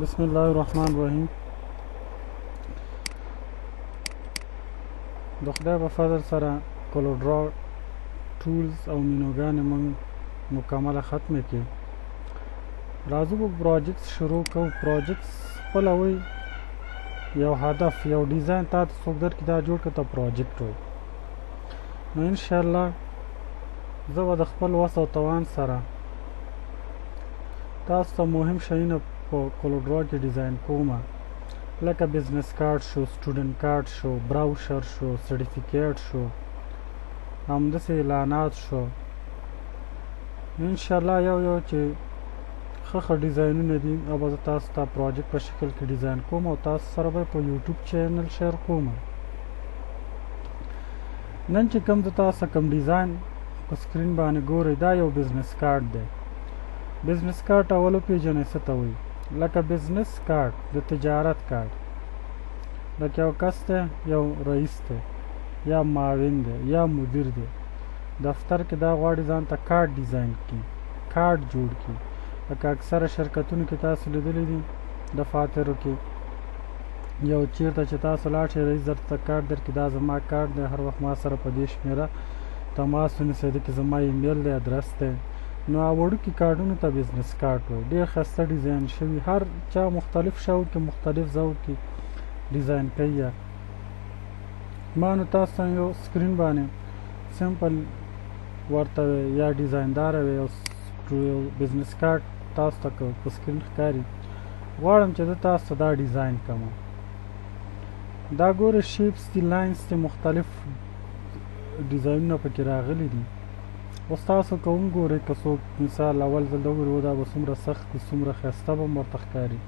بسم الله الرحمن الرحیم. د خدای په فضل سره کولوډرا ټولز او مینوګانې موږ مکمله ختمې کړې. راځو په پروجیکټس شروع کوو. پروجیکټس خپله وایي یو هدف یو ډیزاین تا ته څوک درکړي دا جوړ کړه ته پروجیکټ وایي. نو انشاءالله زه به د خپل وس او توان سره تاسو ته مهم شیونه په کولوډرا کې ډیزاین کومه، لکه بزنس کارت شو، سټوډنټ کارت شو، براوشر شو، سرټیفیکیټ شو، همداسې اعلانات شو. انشاءالله یو یو چې ښه ډیزاینونه دي او به زه تاسو ته پروجیکټ په شکل کې ډیزاین کوم او تاسو سره به په یوټیوب چینل شیر کوم. نن چې کوم زه تاسو کوم ډیزاین په سکرین باندې ګورئ دا یو بزنس کارت دی. بزنس کارت اولو پیژنئ څه ته وایي، لکه بزنس کارت د تجارت کارت، لکه یو کس دی، یو رئیس دی یا معاون دی یا مدیر دی، دفتر کې دا غواړي ځان ته کارت ډیزاین کړي، کارت جوړ کړي. لکه اکثره شرکتونو کې تاسو لیدلی دي دفاترو کې یو چیرته چې تاسو لاړ شئ رئیس درته کارت درکړي دا زما کارت دی، هر وخت ما سره په دې شمېره تماس ونیسئ، دې کې زما ایمیل دی، ادرس دی. نو وړوکي کارډونو ته بزنس کارت وایي. ډېر ښایسته ډیزاین شوي، هر چا مختلف شوق کې مختلف ذوق کې ډیزاین کوي. ما نو تاسو ته یو سکرین باندې سمپل ورته یا ډیزاینداره وي یو بزنس کارت تاسو ته په سکرین ښکاري. غواړم چې زه تاسو ته دا ډیزاین کړم. دا ګوره شیپس دي، لاینس دي، مختلف ډیزاینونه پکې راغلي دي. اوس تاسو که وګورئ که څوک مثال اول ځل د وګوري دا به څومره سخت دي، څومره ښایسته به ورته ښکاري.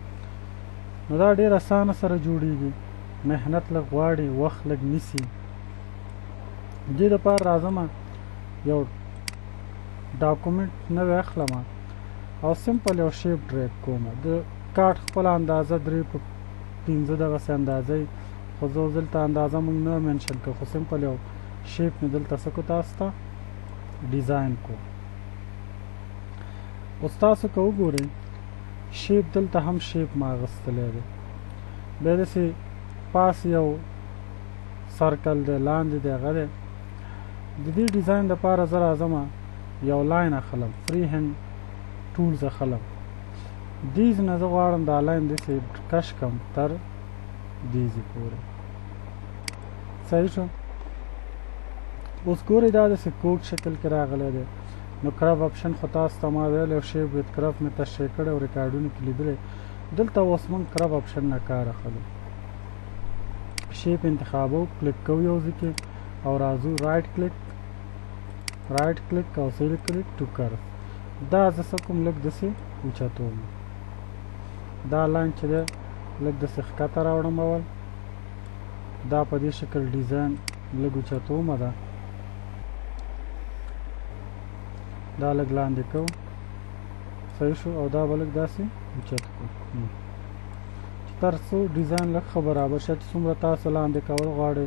نو دا ډېر اسانه سره جوړیږي، محنت لږ غواړي، وخت لږ نیسي. دې دپاره راځم یو ډاکومنټ نوی اخلم او سمپل یو شیپ ډریګ کوم. د کارت خپله اندازه 3 په 5 دغسې اندازه یي، خو زه دلته اندازه موږ نه منشن کړو، خو سمپل یو شیپ مې دلته څه کړو تاسو ته ډیزاین کو. اوس تاسو که وګورئ شیپ دلته هم شیپ ما اغوستلی دی، بیا داسې پاس یو سرکل دی، لاندې دی هغه دی. د دې ډیزاین دپاره زه راځم یو لاین اخلم، فری هینډ ټولز اخلم. دیز نه زه غواړم دا لاین داسې کش کړم تر دیزې پورې. صحیح شو؟ اوس ګورئ دا داسې کوډ شکل کې راغلی دی. نو کرب اپشن خو تاسو ته ما ویلی او شیپ ویت کرب مې تشریح کړی او ریکارډونو کې لیدلی. دلته اوس موږ کرب اپشن نه کار اخلو. شیپ انتخابو، کلیک کوو یو ځای کې او راځو رایټ کلیک او سیلیکټ کړئ ټو کرو. دا زه څه کوم لږ داسې اوچتوم. دا لاین چې دی لږ داسې ښکته راوړم اول. دا په دې شکل ډیزاین لږ اوچتومه ده. دا لږ لاندې کوو، صحیح شو، او دا به لږ داسې اوچت کړو چې تر څو ډیزاین لږ ښه برابر شي. چې څومره تاسو لاندې کول غواړئ،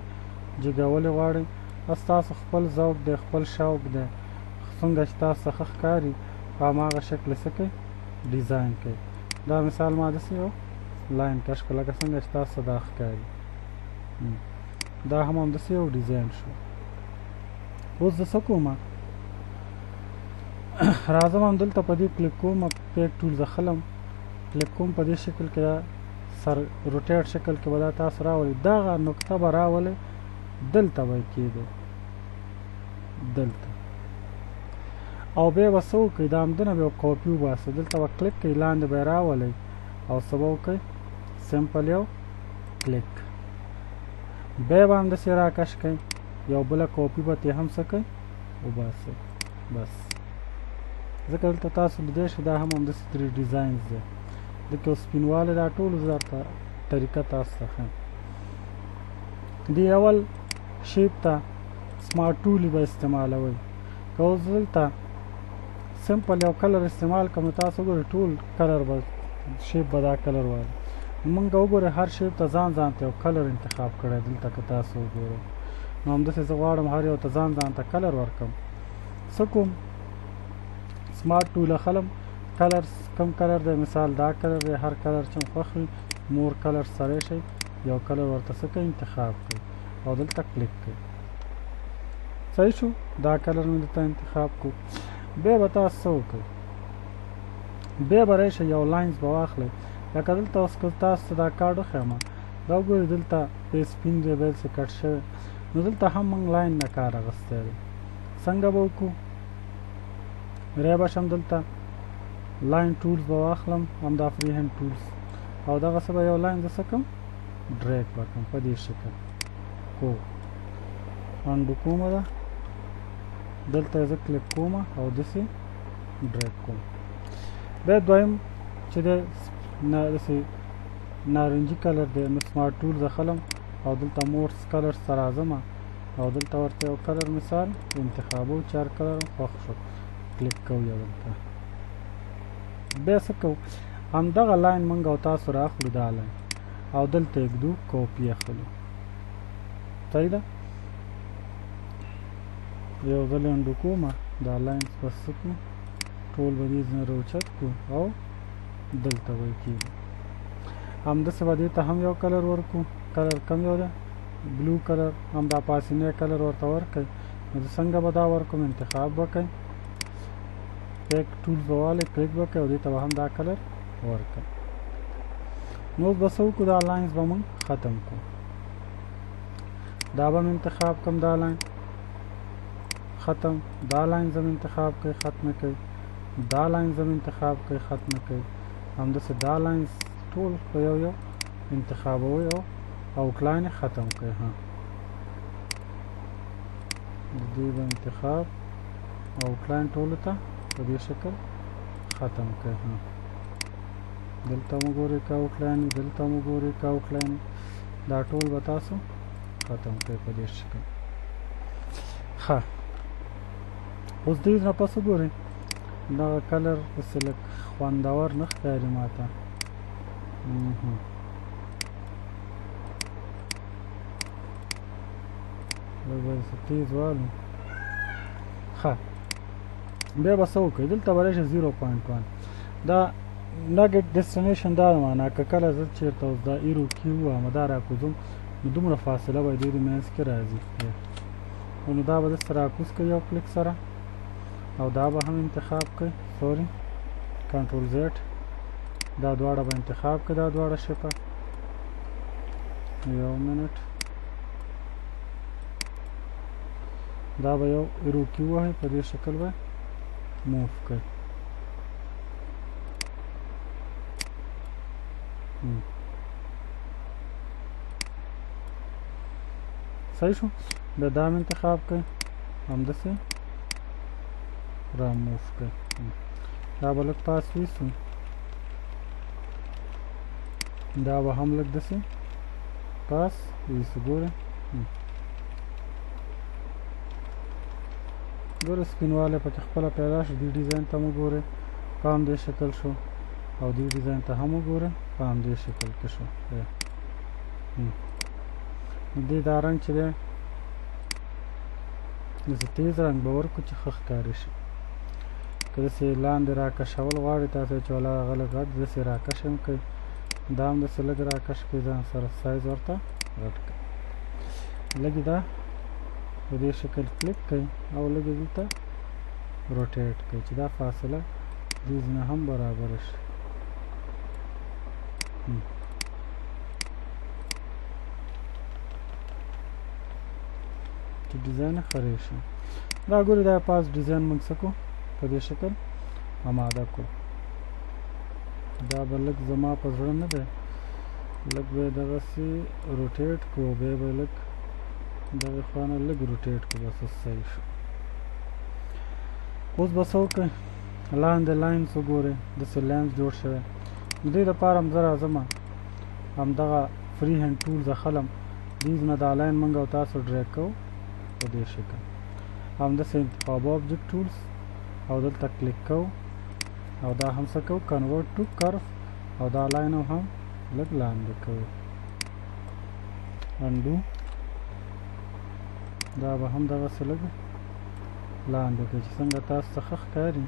جګول یې غواړئ، بس تاسو خپل ذوق دی، خپل شوق دی، څنګه چې تاسو ته ښه ښکاري په هماغه شکل څه کوئ ډیزاین کوئ. دا مثال ما داسې یو لاین کش کړو لکه څنګه چې تاسو ته دا ښکاري. دا هم همداسې یو ډیزاین شو. اوس زه څه کوم راځم همدلته په دې کلیک کوم، پیک ټولز اخلم، کلیک کوم په دې شکل کې دا سر روټیټ شکل کې به دا تاسو راولئ. دغه نقطه به راولئ دلته به یې کېږدئ دلته، او بیا به څه وکړئ دا همدنه به یو کاپي وباسئ، دلته به کلیک کړئ، لاندې به یې راولئ او څه به وکړئ سمپل یو کلیک، بیا به همداسې راکش کړئ، یو بله کاپي به ترې هم څه کړئ وباسئ. بس ځکه دلته تاسو لیدی شئ دا هم همداسې 3 ډیزاینز دی. لکه یو سپینوالی دا ټول زه درته طریقه تاسو ته ښیم. دې اول شیپ ته سمارټ ټولې به استعمالوئ. که اوس دلته سمپل یو کلر استعمال کړم نو تاسو وګورئ ټول کلر به شیپ به دا کلر وایي. موږ وګورئ هر شیپ ته ځان ته یو کلر انتخاب کړی دلته که تاسو وګورئ. نو همداسې زه غواړم هر یو ته ځان ته کلر ورکړم. څه کوم سمارټ ټول اخلم، کلرز کم کلر دی مثال دا کلر دی هر کلر چې خوښ وي مور کلر سره شي یو کلر ورته څه کوي انتخاب کوي او دلته کلیک کوي صحیح شو دا کلر مې دلته انتخاب کو بیا به تاسو څه وکړئ بیا به راشئ یو لاینز به واخلئ لکه دلته اوس که تاسو ته دا کارډ وښیم دا وګورئ دلته په سپین دی بیل څه کټ شوی نو دلته هم موږ لاین نه کار اخیستی دی څنګه به وکړو رای به شم دلته لاین ټولز به واخلم همدا فری هینډ ټولز او دغسې به یو لاین زه څه کړم ډریګ به کړم په دې شکل کو انډو کومه ده دلته زه کلیک کوم او داسې ډریګ کوم بیا دویم چې دی داسې نارنجي کلر دی نو سمارټ ټولز اخلم او دلته مورس کلر ته راځم او دلته ورته یو کلر مثال انتخابو چې هر کلر خوښ شو کلیک کوو یو دلته بیا څه کوو همدغه لاین موږ او تاسو رااخلو دا لاین او دلته یږدو کاپي اخلو صحیح ده یو ځل انډو کوم دا لاینز بس څه کړو ټول به دې نه راوچت کړو او دلته به یې کېږي همداسې به دې ته هم یو کلر ورکړو کلر کم یو دی بلو کلر همدا پاسینی کلر ورته ورکړئ نو څنګه به دا ورکړم انتخاب به کوئ پیک ټولز به والئ کلیک به کوئ او دې ته به هم دا کلر ورکړئ نو اوس به څه وکړو دا لاینز به موږ ختم کړو دا به مې انتخاب کړم دا لاین ختم دا لاینز هم انتخاب کوئ ختم کوئ دا لاینز هم انتخاب کوئ ختم کوئ همداسې دا لاینز ټول په یو یو انتخابوئ او آوټلاین ختم کوئ ها د دې به انتخاب آوټلاین ټولو ته په دې شکل ختم کوئ ها دلته مو ګورئ که آوټلاین دلته مو ګورئ که آوټلاین دا ټول به تاسو ختم کوئ په دې شکل ښه اوس دې نه پس وګورئ دغه کلر داسې لږ خوندور نه ښکاري ماته داسې تیز والو ښه بیا به څه وکړئ دلته به راشئ 0.1 دا نګټ ډیسټینیشن دا معنا که کله زه چېرته اوس دا ایرو کي وواهمه دا راکوزم نو دومره فاصله به دې د منځ کې راځي نو دا به داسې راکوز کوئ یو کلیک سره او دا به هم انتخاب کوئ سوري کنټرول زیډ دا دواړه به انتخاب کړئ دا دواړه شپه یو منټ دا به یو ایرو کي ووهئ په دې شکل به موف کړئ صحیح شو بیا دا هم انتخاب کړئ همداسې را موف کړئ دا به لږ پاس ویسو دا به هم لږ داسې پاس ویسو ګوره ګوره سپینوالی پکې خپله پیدا شو دې ډیزاین ته مو ګورئ په همدې شکل شو او دې ډیزاین ته هم وګورئ په همدې شکل کې شو دې دا رنګ چې دی داسې تیز رنګ به ورکړو چې ښه ښکاري شي که داسې لاندې راکشول غواړئ تاسو چې ولا هغه لږ غټ داسې راکش هم کوئ دا هم داسې لږ راکش کړئ ځان سره سایز ورته غټ کړئ لږ دا په دې شکل کلیک کړئ او لږ دلته روټیټ کړئ چې دا فاصله دې نه هم برابره شي چې ډیزاین خرې شي دا ګورئ دا پاس ډیزاین موږ څه کړو په دې شکل آماده کړو دا به لږ زما په زړه نه دی لږ به یې دغسې روټیټ کړو بیا به یې لږ دغې خوا نه لږ روټیټ کړو بس صحیح شو اوس به څه وکړئ لاندې لاینز وګورئ داسې لاینز جوړ شوی د دې دپاره هم زه راځم همدغه فری هینډ ټولز اخلم دې نه دا لاین موږ او تاسو ډریګ کوو په دې شکل همداسې انتخاب آبجکټ ټولز او دلته کلیک کوو او دا هم څه کوو کنورټ ټو کرف او دا لاین هم لږ لاندې کوو انډو دا به هم دغسې لږ لاندې کوي چې څنګه تاسو ته ښه ښکاري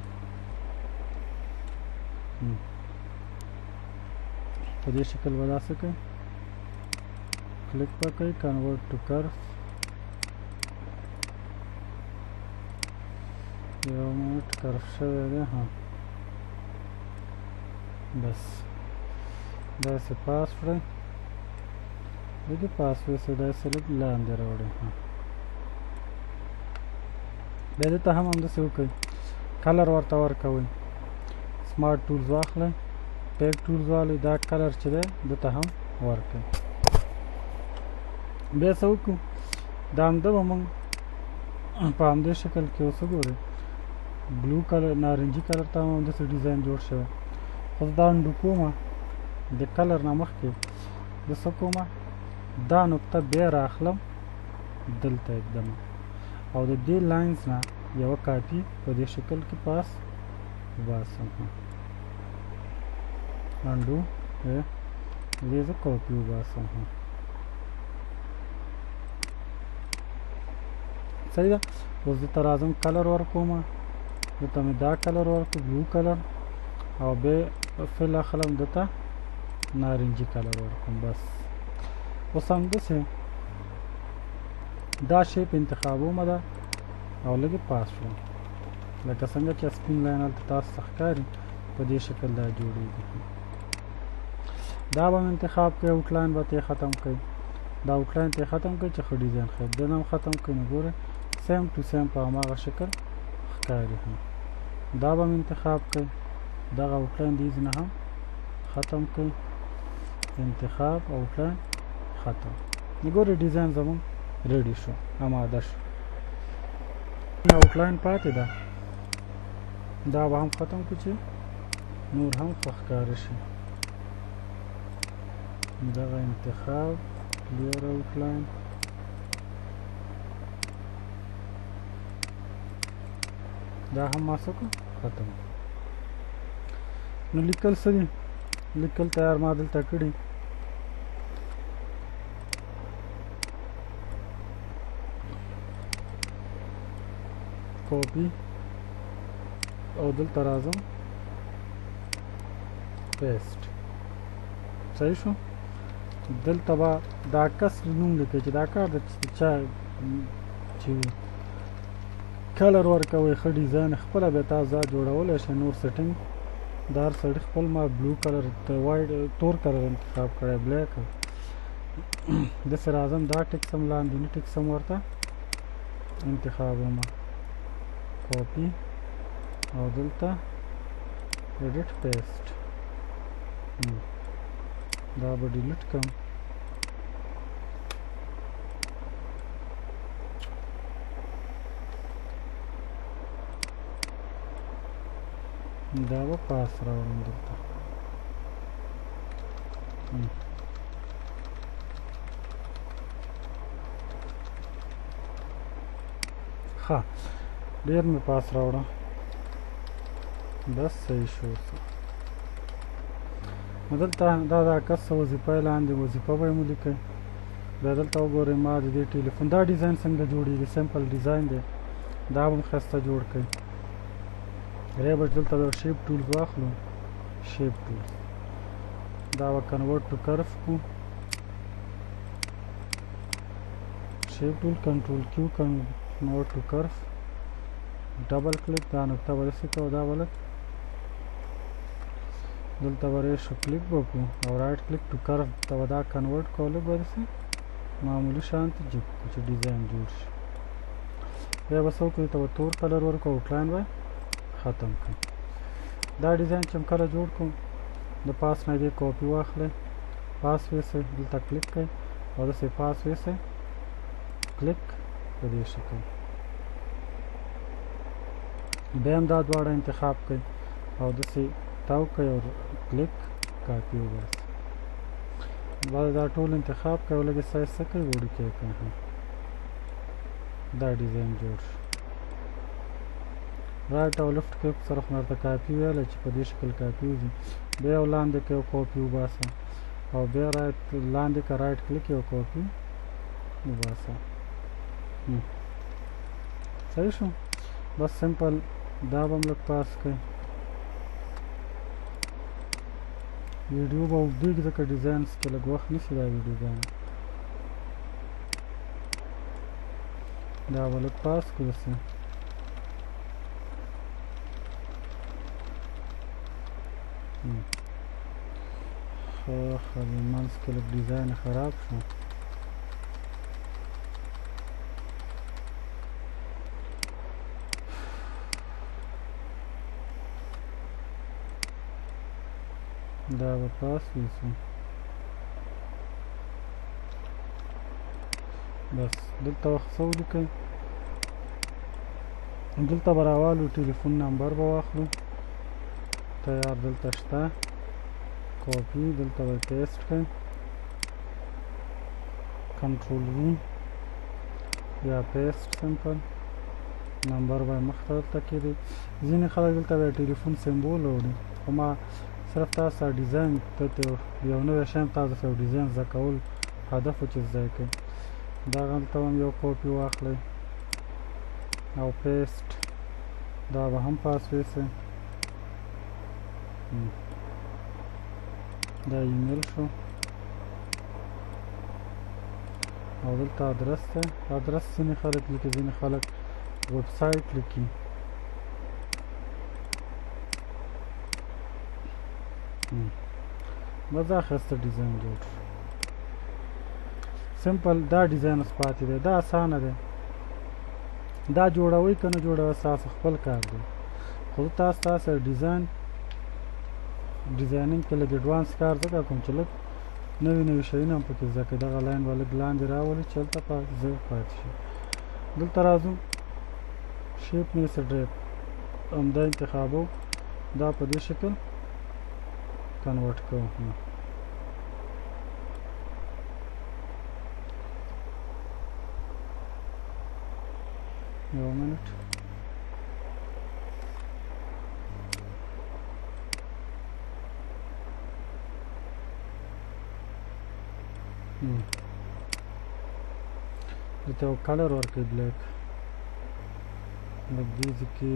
په دې شکل به دا څه کوي کلیک به کوي کنورټ ټو کرف یو منټ کرف شوی دی بس داسې پاس کړئ دغې پاس ویسې داسې لږ لاندې راوړئ بیا دې ته هم همداسې وکړئ کلر ورته ورکوئ سمارټ ټولز واخلئ پیک ټولز والئ دا کلر چې دی دته هم ورکړئ بیا څه وکړو دا همده به موږ په همدې شکل کې اوس وګورئ بلو کلر نارنجي کلر ته هم همداسې ډیزاین جوړ شوی اوس دا انډو کومه د کلر نه مخکې زه څه کومه دا نقطه بیا راخلم دلته اکدم او د دې لاینز نه یوه کاپي په دې شکل کې پاس وباسم انډو دې زه کاپي وباسم صحیح ده اوس دلته راځم کلر ورکومه دلته مې دا کلر ورکړو بلو کلر او بیا فل اخلم دلته نارنجي کلر ورکوم بس اوس همداسې دا شیپ انتخابومه ده او لږې پاس شوم لکه څنګه چې سپین لاین هلته تاسو ته ښکاري په دې شکل دا جوړېږي دا به م انتخاب کړئ اوټلاین به ترې ختم کړئ دا اوټلاین ترې ختم کړئ چې ښه ډیزاین ښایي دنه هم ختم کړئ نو ګورئ سیم ټو سیم په هماغه شکل ښکاري دا به م انتخاب کړئ دغه اوټلاین دیز نه هم ختم کړئ انتخاب اوټلاین ختم نو ګورئ ډیزاین زموږ ریډي شو آماده شو اوټلاین پاتې ده دا به هم ختم کړو چې نور هم ښه ښکاره شي دغه انتخاب کلیر اوټلاین دا هم ما څه کړو ختم نو لیکل څه دي لیکل تیار ما دلته کړي کاپي او دلته راځم پیسټ صحیح شو دلته به دا کس نوم لیکئ چې دا کار د چا چې کلر ورکوئ ښه ډیزاین خپله بیا تاسو دا جوړولی شئ نور سیټینګ دا هر سړي خپل ما بلو کلر وایډ تور کلر انتخاب کړی بلیک داسې راځم دا ټکس هم لاندیني ټکس هم ورته انتخابوم کاپي او دلته ایډیټ پیسټ دا به ډیلیټ کړم دا به پاس راوړم دلته ښه ډېر مې پاس راوړه بس صحیح شو نو دلته دا کس وظیفه یې لاندې وظیفه به یې مو لیکئ بیا دلته وګورئ ما د دې ټلیفون دا ډیزاین څنګه جوړېږي سمپل ډیزاین دی دا به م ښایسته جوړ کړئ بیا به دلته د شیپ ټولز واخلو شیپ ټولز دا به کنورټ ټو کرف کړو شیپ ټول کنټرول کیو کنورټ ټو کرف ډبل کلیک دا نقطه به داسې کوو دا به لږ دلته به ریشو کلیک به وکړو او رایټ کلیک ټو کرف ته به دا کنورټ کوو لږ به داسې معمولي شانتې جګ کړو چې ډیزاین جوړ شي بیا به څه وکړو ته به تور کلر ورکړو اوټلاین به ختم کړئ دا ډیزاین چې کله جوړ کړو د پاس نه دې کاپي واخلئ پاس ویسئ دلته کلیک کړئ او داسې پاس ویسئ کلیک په دې شکل بیا هم دا دواړه انتخاب کړئ او داسې تاو کړئ او کلیک کاپي وباسئ بعد دا ټول انتخاب کړئ او لږ سایز څه کړئ وړوکی کړئ دا ډیزاین جوړ شو رایټ او لیفټ کلیک سره خو مې ورته کاپي ویلی چې په دې شکل کاپي وځي بیا یو لاندې کړئ او کاپي وباسه او بیا لاندې که رایټ کلیک یو کاپي وباسه صحیح شو بس سمپل دا به هم لږ پاس کړئ ویډیو به اوږدېږي ځکه ډیزاینس کې لږ وخت نیسي دا ویډیوګانې. دا به لږ پاس کړو داسې. ښه ښه دې منځ کې لږ ډیزاین خراب شو. دا به پاس ویسو. بس دلته وخت څه ولیکئ. دلته به راوالو ټلیفون نمبر به واخلو. تیار دلته شته. کاپي دلته به پیسټ کړئ. کنټرول وي یا پیسټ سمپل. نمبر به مخته دلته کېږي. ځینې خلک دلته به ټلیفون سمبول وړي، خو ما صرف تاسو ته ډیزاین ته یو نوی شی تاسو ته ډیزاین زده کول هدف و چې زده کړئ. دغه دلته هم یو کاپي واخلئ او پیسټ. دا به هم پاس ویسئ. دا ایمیل شو او دلته ادرس دی. ادرس ځینې خلک لیکي، ځینې خلک ویب سایټ لیکي. بس دا ښایسته ډیزاین جوړ شو. سمپل دا ډیزاین اوس پاتې دی. دا اسانه دی. دا جوړوئ که نه جوړوئ ستاسو خپل کار دی، خو زه تاسو ډیزاینینګ کې لږ اډوانس کار ځکه کوم چې لږ نوي نوي شیونه هم پکې زده کړئ. دغه لاین به لږ لاندې راولئ چې هلته پاتې شي. دلته راځو شیپ نیسه ډریپ همدا انتخابو. دا په دې شکل کنورټ کوو. یو منټ. دلته یو کلر ورکړئ بلیک. لږ دې ځای کې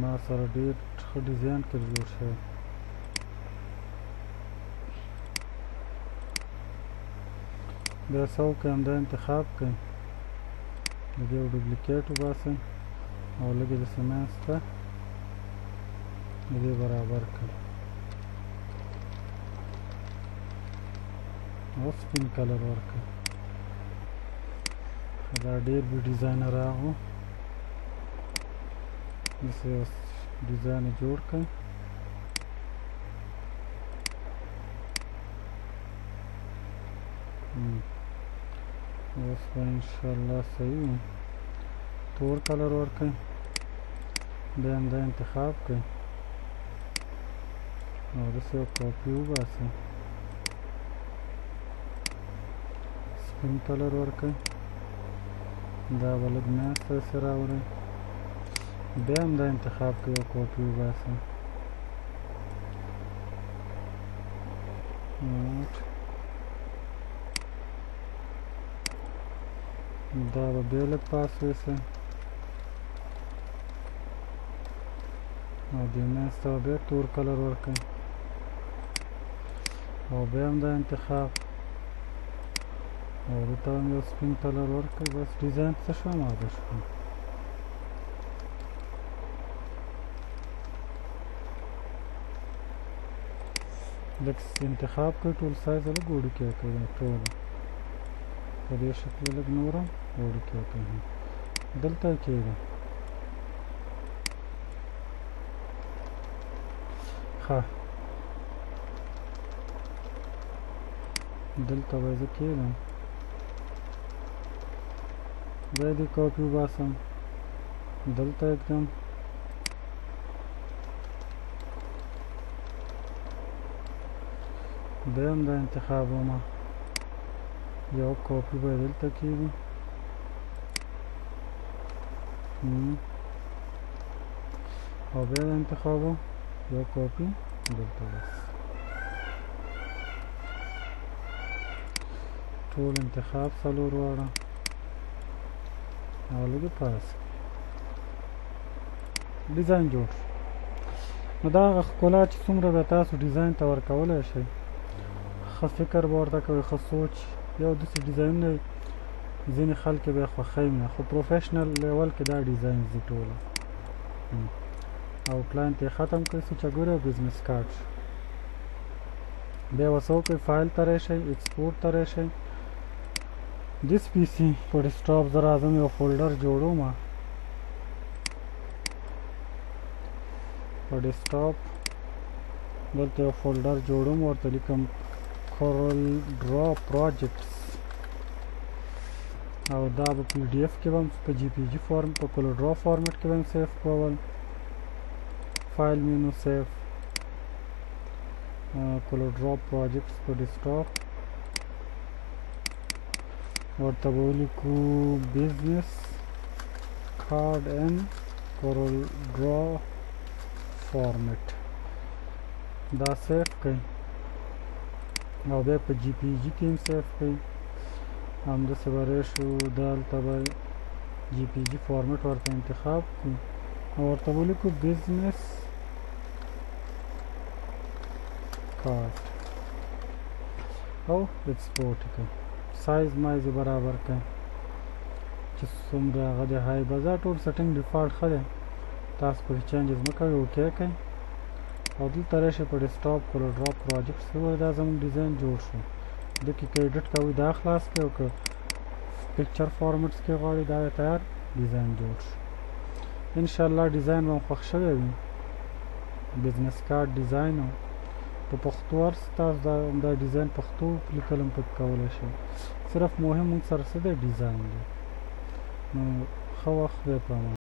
ما سره ډېر ښه ډیزاین کې جوړ شوی. بیا څه وکړئ همدا انتخاب کړئ. د دې یو ډوپلیکیټ وباسئ او لږ یې داسې منځ ته د دې برابر کړئ او سپین کلر ورکړئ. دا ډېر بې ډیزاینه راغلو. داسې یو ډیزاین یې جوړ کړئ. اوس به انشاءالله صحیح وي. تور کلر ورکړئ. بیا همدا انتخاب کړئ او داسې یو کاپي وباسئ. سپین کلر ورکړئ. دا به لږ منځ ته داسې راوړئ. بیا همدا انتخاب کړئ یو کاپي وباسئ. دا به بیا لږ پاس ویسئ او دې منځ ته به بیا تور کلر ورکړئ او بیا همدا انتخاب او دلته هم یو سپین کلر ورکړئ. بس ډیزاین څه شو اماده شو. لږ انتخاب کړئ. ټول سایزه لږ وړوکی کړئ. ټول په دې شکل لږ نور هم وړوکی کړئ. دلته یې کېږدئ. ښه دلته به زه کېږدم. بیا دې کاپي وباسم. دلته یږدم. بیا همدا انتخاب ومه. یو کاپي به دلته کېږي. او بیا د انتخابو یو کاپي دلته. بس ټول انتخاب څلور واړه او لږ پاس ډیزاین جوړ. نو دا هغه ښکلا چې څومره به تاسو ډیزاین ته ورکولی شئ ښه فکر به ورته کوئ، ښه سوچ. یو داسې ډیزاینونه ځینې خلک یې بیا خوښوي نه، خو پروفیشنل لیول کې دا ډیزاینز دي ټوله. او کلاینټ یې ختم کړئ، سوچ ګورئ او بزنس کارت شو. بیا به څه وکړئ، فایل ته راشئ، ایکسپورټ ته راشئ. دیس پی سي په ډیسکټاپ زه راځم یو فولډر جوړوم. په ډیسکټاپ دلته یو فولډر جوړوم، ورته لیکم کورل ډرا پروجیکټس، او دا به پی ډي اف کې به په جی پی جي فارم په کورل ډرا فارمټ کې به سیف کول. فایل مینو سیف کورل ډرا پروجیکټس په ډیسکټاپ، ورته به ولیکو بزنس کارډ ان کورل ډرا فارمټ. دا سیف کړئ او بیا په جی پی جي کې هم سیف کړئ. همداسې به راشو دلته به جی پی جي فارمټ ورته انتخاب کړو او ورته ولیکو بزنس کارت او ایکسپورټ کړئ. سایز مایز برابر کړئ چې څومره هغه د های بازا ټول سیټینګ ډیفالټ ښه دی، تاسو پرې چینجز مه کوئ، اوکې کړئ. او دلته راشئ په ډیسکټاپ کورل ډرا پروجیکټس کې دا زموږ ډیزاین جوړ شو. دې کې که ایډیټ کوئ دا خلاص کړئ، او که پکچر فارمټس کې غواړئ دا تیار ډیزاین جوړ شو. انشاءالله ډیزاین به خوښ شوی وي، بزنس کارت ډیزاین په پښتو ارس. تاسو دا ډیزاین پښتو لیکل هم پکې کولی شئ، صرف مهم موږ سره څه دی ډیزاین دی. نو ښه وخت دی په امان.